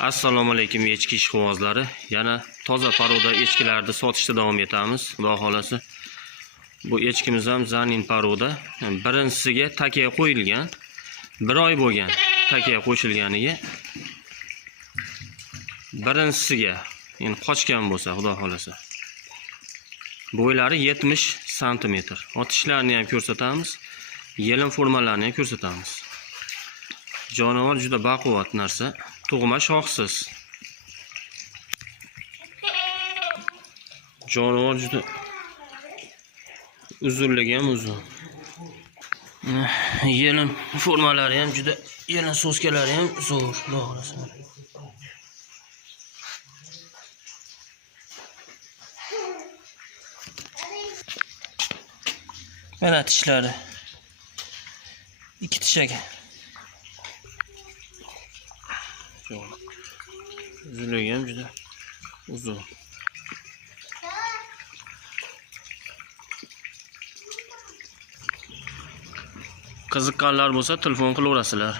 Assalomu alaykum echki ishqibozlari. Yana toza paroda echkilarni sotishda davom etamiz. Xudo xolasa. Bu echkimiz ham zanin paroda. Birinchisiga takiya qo'yilgan. 1 oy bo'lgan takiya qo'shilganiga. Birinchisiga, endi qochgan bo'lsa, xudo xolasa. Bo'ylari 70 sm. Otishlarni ham ko'rsatamiz. Yelin formalarni ham ko'rsatamiz. Jonivor juda baquvvat narsa. Tug'ma shoxsiz. Jonivor juda uzunligi ham uzun. Yelin formalari ham juda, yelin so'skalari ham zo'r, xudo xolasa. Mana tishlari. 2 tish ekan. Uzunligi ham juda uzun. Qiziqqanlar bo'lsa telefon qilaverasizlar.